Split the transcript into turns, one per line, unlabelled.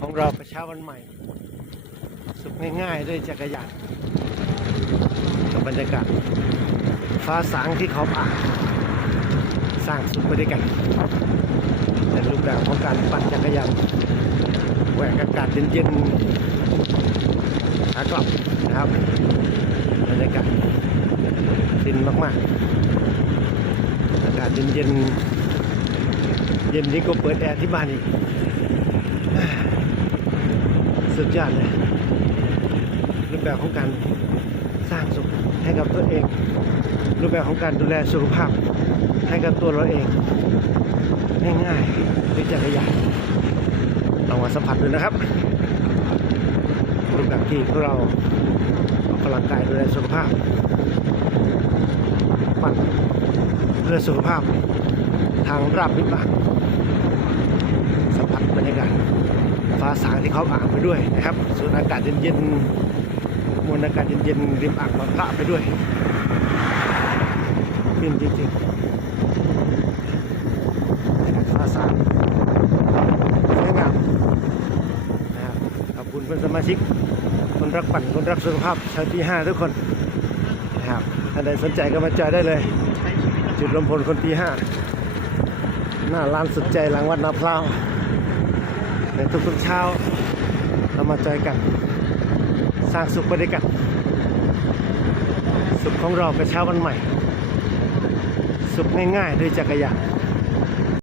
ของเราประชาวันใหม่ สุขง่ายๆ ด้วยจักรยานกับบรรยากาศ ฟ้าสางที่เขาผ่านสร้างสุขไปด้วยกันในรูปแบบของการปั่นจักรยานแหวกอากาศเย็นๆขากลับนะครับบรรยากาศฟินมากๆ อากาศเย็นๆ เย็นนี้ก็เปิดแอร์ที่บ้านอีก สุดยอดเลยรูปแบบของการสร้างสุขให้กับตัวเอง รูปแบบของการดูแลสุขภาพให้กับตัวเราเองง่ายๆด้วยจักรยานลองมาสัมผัสดูนะครับ รูปแบบที่พวกเราออกกำลังกายดูแลสุขภาพปั่นเพื่อสุขภาพทางราบวิบากสัมผัสบรรยากาศ ฟ้าสางที่เขาอ่างไปด้วยนะครับส่วนอากาศเย็นๆมวลอากาศเย็นๆริมอ่างบางพระไปด้วยฟินจริงๆฟ้าสางสวยงามนะครับขอบคุณเพื่อนสมาชิก คนรักปั่นคนรักสุขภาพชาวที่ 5 ทุกคนนะครับท่านใดสนใจก็มาจอยได้เลย จุดลมพลคนที่ 5 หน้าร้านสุดใจหลังวัดนาพร้าว ในทุกๆเช้า เรามาจอยกัน สร้างสุขไปด้วยกัน สุขของเรากับเช้าวันใหม่ สุขง่ายๆด้วยจักรยาน